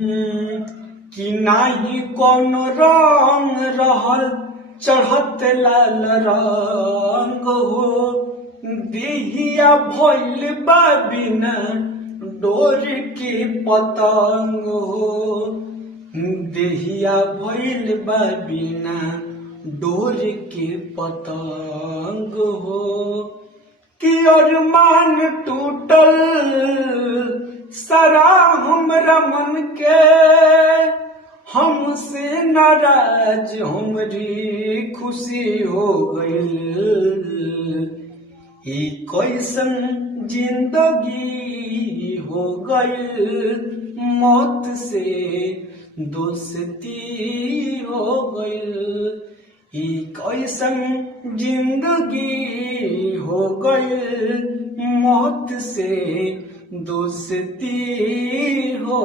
कि नाही कोनो रंग रहल चढ़त लाल रंग हो, देहिया भइल बा बिना डोर के पतंग हो, देहिया भइल बा बिना डोर के पतंग हो। कि अरमान टूटल सारा हमरा मन के, हमसे नाराज हमरी खुशी हो गइल। ई कैसन जिंदगी हो गइल, मौत से दोस्ती हो गइल। ई कैसन जिंदगी हो गइल, मौत से दोस्ती हो